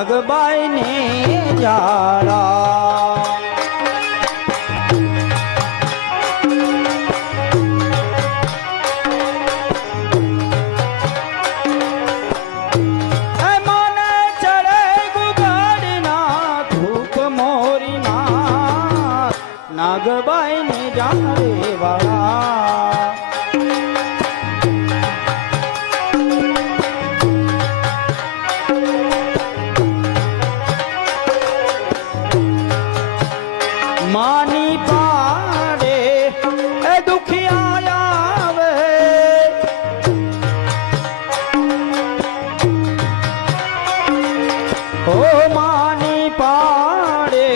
નાગબાઈ ને જાળા મને ચડે ગુગળના ધૂપ મોરીના નાગબાઈ ને જાળે વાળા માની પાડે એ દુખિયા આવે ઓ માની પાડે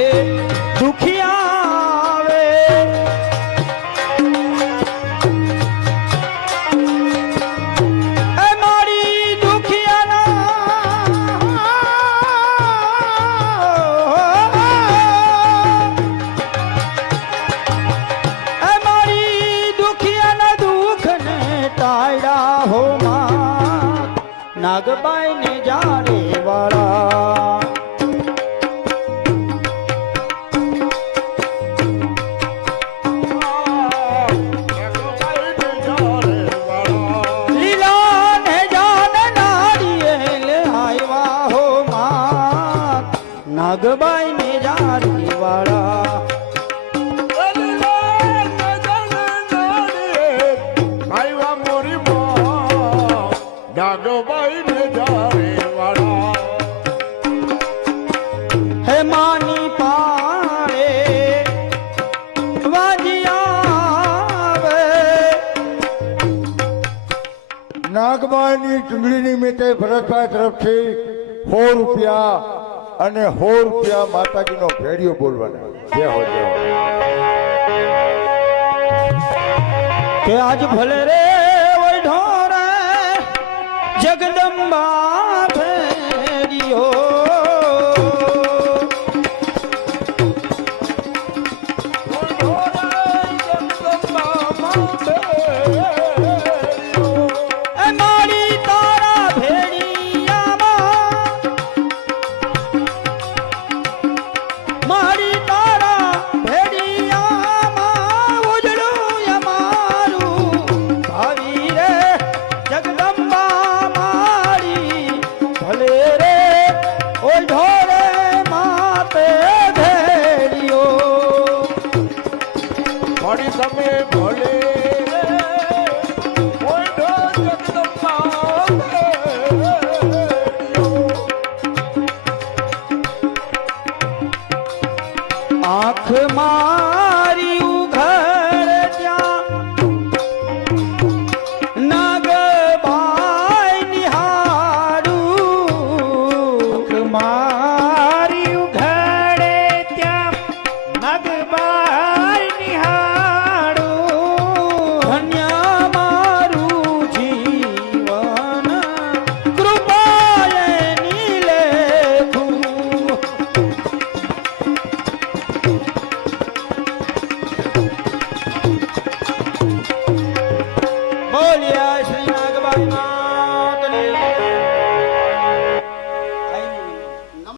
દુખિયા આવે એ મારી દુખિયાના હો માં નાગબાઈ ને જાળે વાળા લીલા ને જાન નારિયેલ આવ્યા હો માં નાગબાઈ ને જાળે વાળા નાગબાઈ ને જાળે વાળા હે માની પાડે વાજિયાવે નાગબાઈની ચૂંટણી નિમિત્તે ભરતભાઈ તરફથી 100 રૂપિયા અને 100 રૂપિયા માતાજીનો ભેડિયો બોલવાના જય હો જય હો કે આજ ભલે રે વઢોરે જગદંબા ફેરિયો એ મારી તારા ભેડિયામાં મારી તારા ભેડિયામાં ઉજળું અમારું ભાવી રે જગદંબા મારી ભલે રે ઓઢો રે માતે ભેડિયો મારી તમે ભલે ઓઢો જગદંબા ભેડિયો. આંખમાં